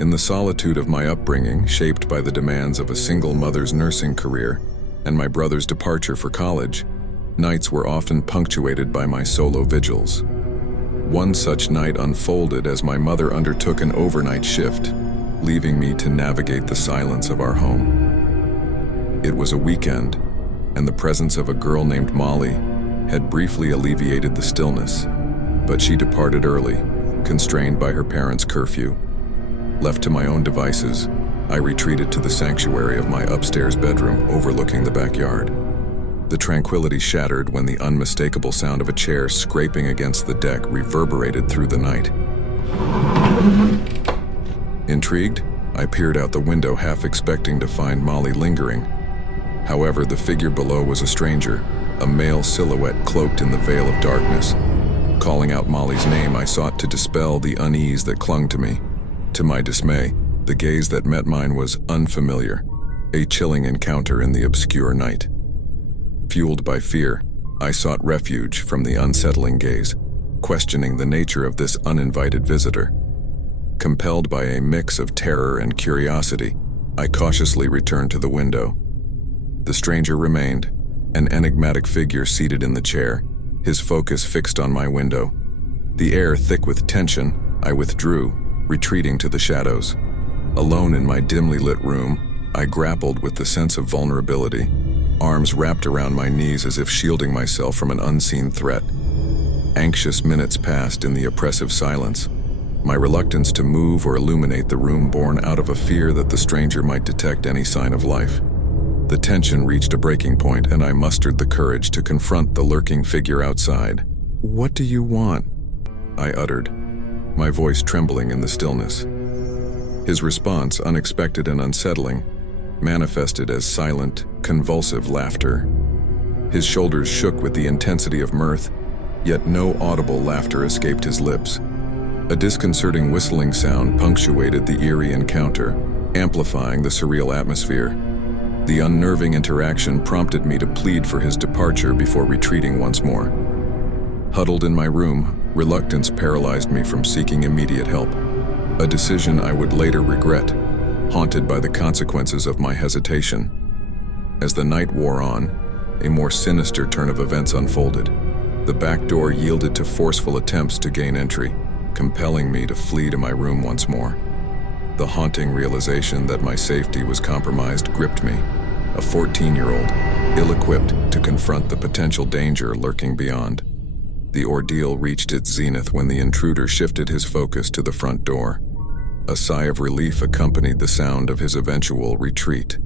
In the solitude of my upbringing, shaped by the demands of a single mother's nursing career and my brother's departure for college, nights were often punctuated by my solo vigils. One such night unfolded as my mother undertook an overnight shift, leaving me to navigate the silence of our home. It was a weekend, and the presence of a girl named Molly had briefly alleviated the stillness, but she departed early, constrained by her parents' curfew. Left to my own devices, I retreated to the sanctuary of my upstairs bedroom overlooking the backyard. The tranquility shattered when the unmistakable sound of a chair scraping against the deck reverberated through the night. Intrigued, I peered out the window, half expecting to find Molly lingering. However, the figure below was a stranger, a male silhouette cloaked in the veil of darkness. Calling out Molly's name, I sought to dispel the unease that clung to me. To my dismay, the gaze that met mine was unfamiliar, a chilling encounter in the obscure night. Fueled by fear, I sought refuge from the unsettling gaze, questioning the nature of this uninvited visitor. Compelled by a mix of terror and curiosity, I cautiously returned to the window. The stranger remained, an enigmatic figure seated in the chair, his focus fixed on my window. The air thick with tension, I withdrew, retreating to the shadows. Alone in my dimly lit room, I grappled with the sense of vulnerability, arms wrapped around my knees as if shielding myself from an unseen threat. Anxious minutes passed in the oppressive silence, my reluctance to move or illuminate the room born out of a fear that the stranger might detect any sign of life. The tension reached a breaking point, and I mustered the courage to confront the lurking figure outside. "What do you want?" I uttered, my voice trembling in the stillness. His response, unexpected and unsettling, manifested as silent, convulsive laughter. His shoulders shook with the intensity of mirth, yet no audible laughter escaped his lips. A disconcerting whistling sound punctuated the eerie encounter, amplifying the surreal atmosphere. The unnerving interaction prompted me to plead for his departure before retreating once more. Huddled in my room, reluctance paralyzed me from seeking immediate help, a decision I would later regret, haunted by the consequences of my hesitation. As the night wore on, a more sinister turn of events unfolded. The back door yielded to forceful attempts to gain entry, compelling me to flee to my room once more. The haunting realization that my safety was compromised gripped me, a 14-year-old, ill-equipped to confront the potential danger lurking beyond. The ordeal reached its zenith when the intruder shifted his focus to the front door. A sigh of relief accompanied the sound of his eventual retreat.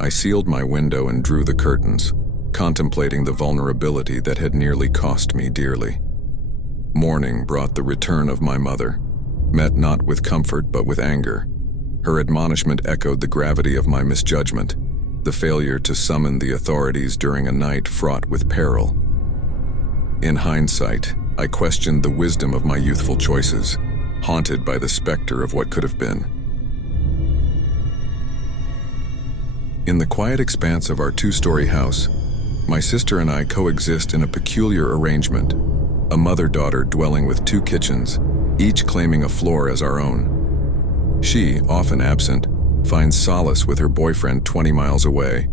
I sealed my window and drew the curtains, contemplating the vulnerability that had nearly cost me dearly. Morning brought the return of my mother, met not with comfort but with anger. Her admonishment echoed the gravity of my misjudgment, the failure to summon the authorities during a night fraught with peril. In hindsight, I questioned the wisdom of my youthful choices, haunted by the specter of what could have been. In the quiet expanse of our two-story house, my sister and I coexist in a peculiar arrangement, a mother-daughter dwelling with two kitchens, each claiming a floor as our own. She, often absent, finds solace with her boyfriend 20 miles away,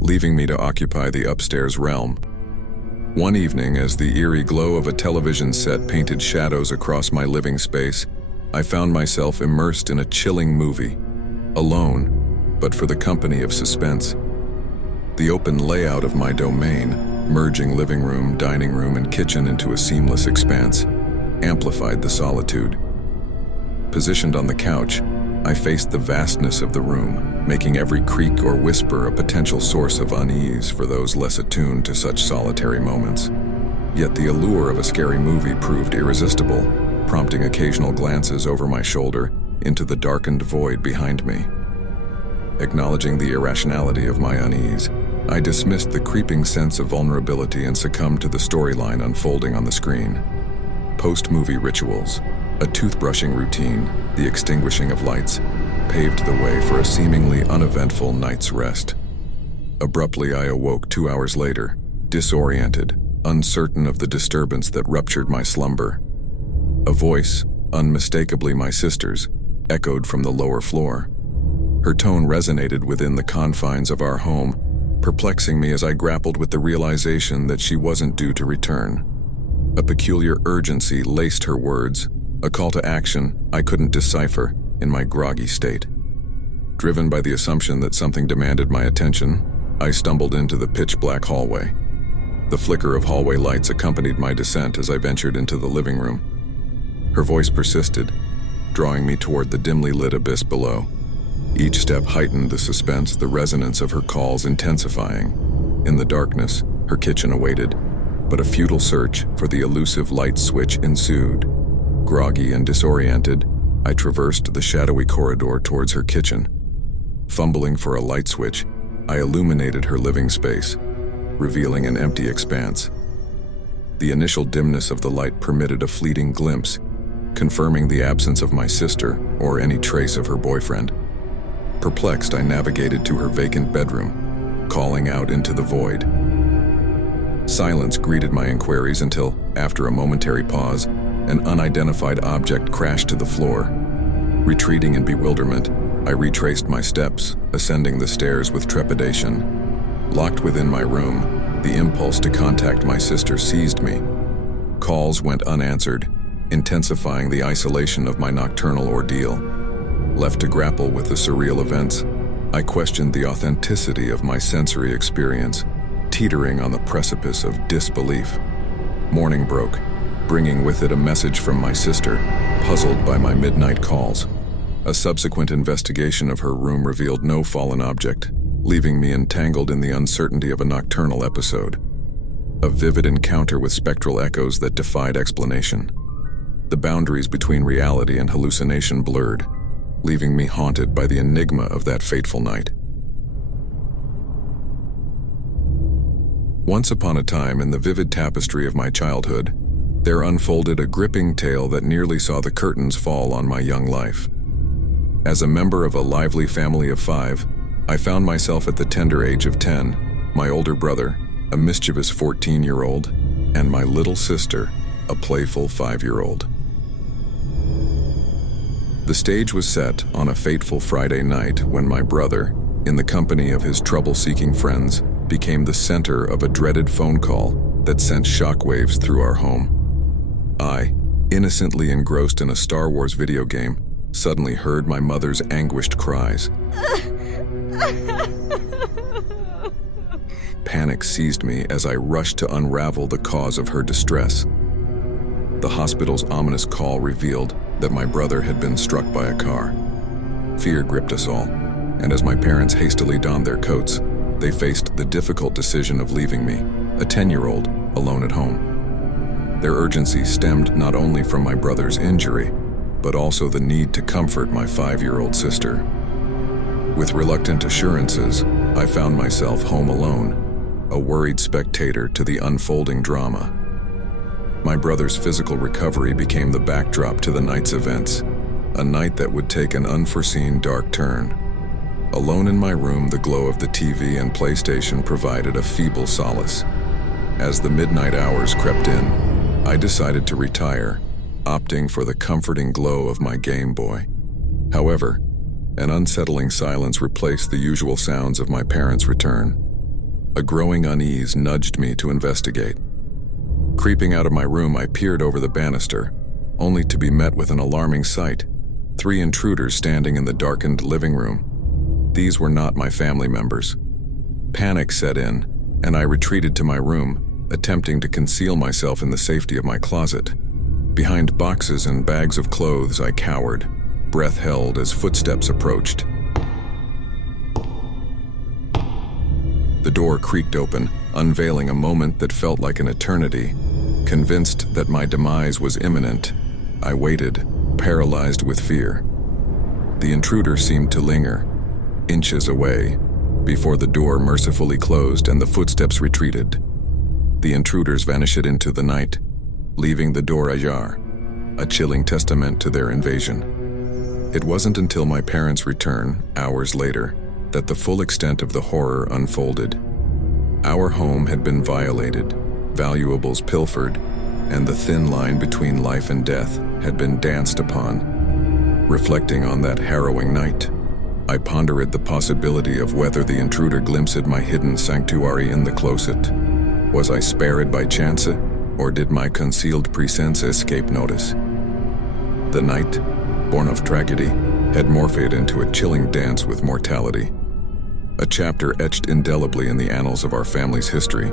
leaving me to occupy the upstairs realm. One evening, as the eerie glow of a television set painted shadows across my living space, I found myself immersed in a chilling movie, alone, but for the company of suspense. The open layout of my domain, merging living room, dining room, and kitchen into a seamless expanse, amplified the solitude. Positioned on the couch, I faced the vastness of the room, making every creak or whisper a potential source of unease for those less attuned to such solitary moments. Yet the allure of a scary movie proved irresistible, prompting occasional glances over my shoulder into the darkened void behind me. Acknowledging the irrationality of my unease, I dismissed the creeping sense of vulnerability and succumbed to the storyline unfolding on the screen. Post-movie rituals, a toothbrushing routine, the extinguishing of lights, paved the way for a seemingly uneventful night's rest. Abruptly, I awoke 2 hours later, disoriented, uncertain of the disturbance that ruptured my slumber. A voice, unmistakably my sister's, echoed from the lower floor. Her tone resonated within the confines of our home, perplexing me as I grappled with the realization that she wasn't due to return. A peculiar urgency laced her words, a call to action I couldn't decipher in my groggy state. Driven by the assumption that something demanded my attention, I stumbled into the pitch-black hallway. The flicker of hallway lights accompanied my descent as I ventured into the living room. Her voice persisted, drawing me toward the dimly lit abyss below. Each step heightened the suspense, the resonance of her calls intensifying. In the darkness, her kitchen awaited, but a futile search for the elusive light switch ensued. Groggy and disoriented, I traversed the shadowy corridor towards her kitchen. Fumbling for a light switch, I illuminated her living space, revealing an empty expanse. The initial dimness of the light permitted a fleeting glimpse, confirming the absence of my sister or any trace of her boyfriend. Perplexed, I navigated to her vacant bedroom, calling out into the void. Silence greeted my inquiries until, after a momentary pause, an unidentified object crashed to the floor. Retreating in bewilderment, I retraced my steps, ascending the stairs with trepidation. Locked within my room, the impulse to contact my sister seized me. Calls went unanswered, intensifying the isolation of my nocturnal ordeal. Left to grapple with the surreal events, I questioned the authenticity of my sensory experience, teetering on the precipice of disbelief. Morning broke, bringing with it a message from my sister, puzzled by my midnight calls. A subsequent investigation of her room revealed no fallen object, leaving me entangled in the uncertainty of a nocturnal episode. A vivid encounter with spectral echoes that defied explanation. The boundaries between reality and hallucination blurred, leaving me haunted by the enigma of that fateful night. Once upon a time, in the vivid tapestry of my childhood, there unfolded a gripping tale that nearly saw the curtains fall on my young life. As a member of a lively family of 5, I found myself at the tender age of 10, my older brother, a mischievous 14-year-old, and my little sister, a playful 5-year-old. The stage was set on a fateful Friday night when my brother, in the company of his trouble-seeking friends, became the center of a dreaded phone call that sent shockwaves through our home. I, innocently engrossed in a Star Wars video game, suddenly heard my mother's anguished cries. Panic seized me as I rushed to unravel the cause of her distress. The hospital's ominous call revealed that my brother had been struck by a car. Fear gripped us all, and as my parents hastily donned their coats, they faced the difficult decision of leaving me, a 10-year-old, alone at home. Their urgency stemmed not only from my brother's injury, but also the need to comfort my 5-year-old sister. With reluctant assurances, I found myself home alone, a worried spectator to the unfolding drama. My brother's physical recovery became the backdrop to the night's events, a night that would take an unforeseen dark turn. Alone in my room, the glow of the TV and PlayStation provided a feeble solace. As the midnight hours crept in, I decided to retire, opting for the comforting glow of my Game Boy. However, an unsettling silence replaced the usual sounds of my parents' return. A growing unease nudged me to investigate. Creeping out of my room, I peered over the banister, only to be met with an alarming sight: 3 intruders standing in the darkened living room. These were not my family members. Panic set in, and I retreated to my room, attempting to conceal myself in the safety of my closet. Behind boxes and bags of clothes, I cowered, breath held as footsteps approached. The door creaked open, unveiling a moment that felt like an eternity. Convinced that my demise was imminent, I waited, paralyzed with fear. The intruder seemed to linger, inches away, before the door mercifully closed and the footsteps retreated. The intruders vanished into the night, leaving the door ajar, a chilling testament to their invasion. It wasn't until my parents' return, hours later, that the full extent of the horror unfolded. Our home had been violated, valuables pilfered, and the thin line between life and death had been danced upon. Reflecting on that harrowing night, I pondered the possibility of whether the intruder glimpsed my hidden sanctuary in the closet. Was I spared by chance, or did my concealed presence escape notice? The night, born of tragedy, had morphed into a chilling dance with mortality. A chapter etched indelibly in the annals of our family's history,